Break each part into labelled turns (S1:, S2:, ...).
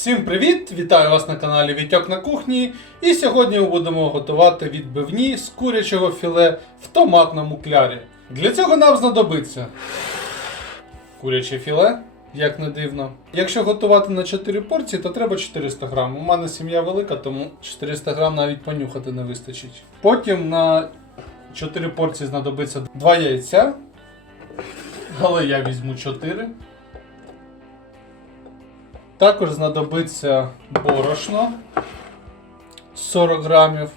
S1: Всім привіт! Вітаю вас на каналі Вітьок на кухні. І сьогодні ми будемо готувати відбивні з курячого філе в томатному клярі. Для цього нам знадобиться куряче філе, як не дивно. Якщо готувати на 4 порції, то треба 400 грам. У мене сім'я велика, тому 400 грам навіть понюхати не вистачить. Потім на 4 порції знадобиться 2 яйця. Але я візьму 4. Також знадобиться борошно 40 грамів,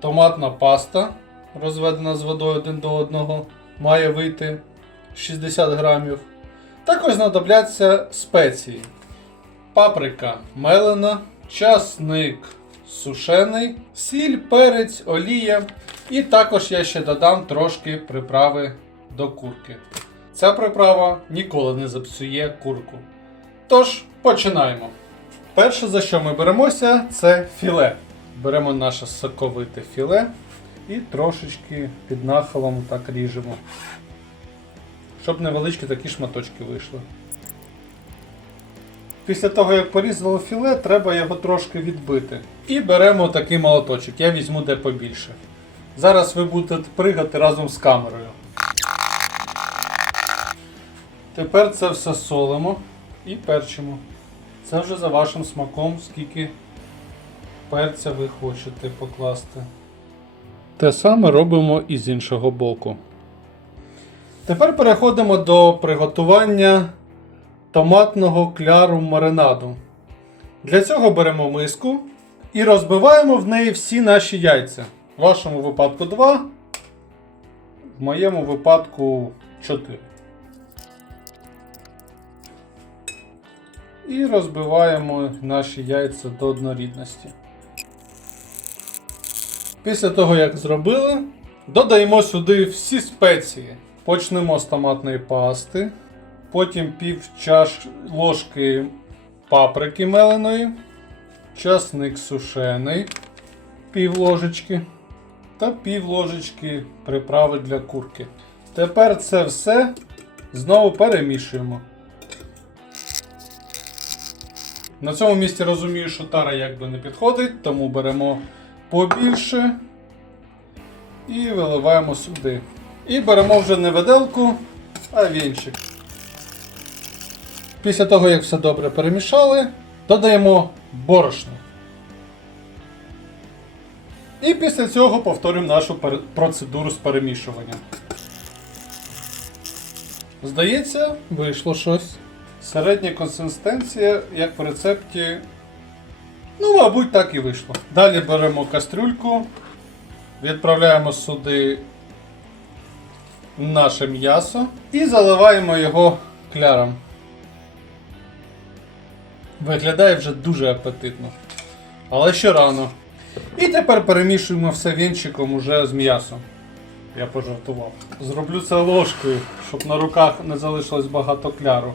S1: томатна паста, розведена з водою один до одного, має вийти 60 грамів. Також знадобляться спеції. Паприка мелена, часник сушений, сіль, перець, олія. І також я ще додам трошки приправи до курки. Ця приправа ніколи не запсує курку. Тож, починаємо. Перше, за що ми беремося, це філе. Беремо наше соковите філе і трошечки під нахилом так ріжемо. Щоб невеличкі такі шматочки вийшли. Після того, як порізали філе, треба його трошки відбити. І беремо такий молоточок. Я візьму де побільше. Зараз ви будете пригати разом з камерою. Тепер це все солимо і перчимо. Це вже за вашим смаком, скільки перця ви хочете покласти. Те саме робимо і з іншого боку. Тепер переходимо до приготування томатного кляру маринаду. Для цього беремо миску і розбиваємо в неї всі наші яйця. В вашому випадку 2, в моєму випадку 4. І розбиваємо наші яйця до однорідності. Після того, як зробили, додаємо сюди всі спеції. Почнемо з томатної пасти, потім пів чаш ложки паприки меленої, часник сушений, пів ложечки та пів ложечки приправи для курки. Тепер це все знову перемішуємо. На цьому місці розумію, що тара якби не підходить, тому беремо побільше і виливаємо сюди. І беремо вже не виделку, а вінчик. Після того, як все добре перемішали, додаємо борошно. І після цього повторюємо нашу процедуру з перемішуванням. Здається, вийшло щось. Середня консистенція, як в рецепті. Ну, мабуть, так і вийшло. Далі беремо кастрюльку, відправляємо сюди наше м'ясо і заливаємо його кляром. Виглядає вже дуже апетитно. Але ще рано. І тепер перемішуємо все вінчиком уже з м'ясом. Я пожартував. Зроблю це ложкою, щоб на руках не залишилось багато кляру.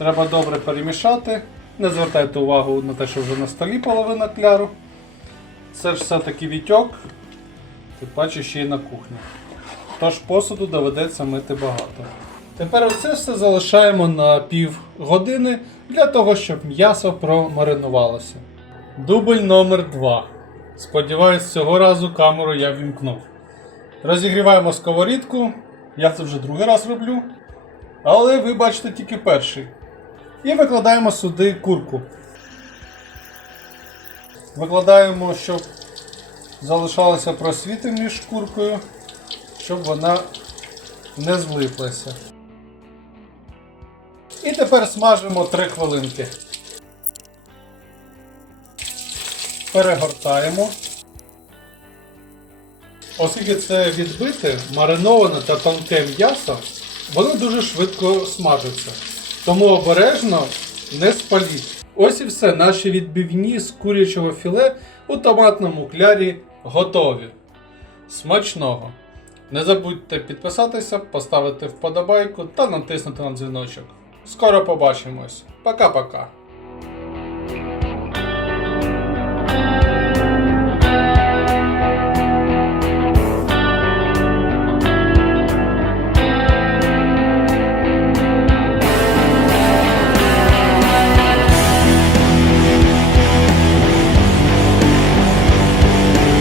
S1: Треба добре перемішати. Не звертайте увагу на те, що вже на столі половина кляру. Це ж все-таки вітьок, тим паче ще й на кухні. Тож посуду доведеться мити багато. Тепер оце все залишаємо на пів години для того, щоб м'ясо промаринувалося. Дубль номер 2. Сподіваюсь, цього разу камеру я вімкнув. Розігріваємо сковорідку. Я це вже другий раз роблю. Але ви бачите тільки перший. І викладаємо сюди курку. Викладаємо, щоб залишалися просвіти між куркою, щоб вона не злиплася. І тепер смажимо 3 хвилинки. Перегортаємо. Оскільки це відбите, мариноване та тонке м'ясо, воно дуже швидко смажиться. Тому обережно не спаліть. Ось і все, наші відбивні з курячого філе у томатному клярі готові. Смачного! Не забудьте підписатися, поставити вподобайку та натиснути на дзвіночок. Скоро побачимось. Пока-пока.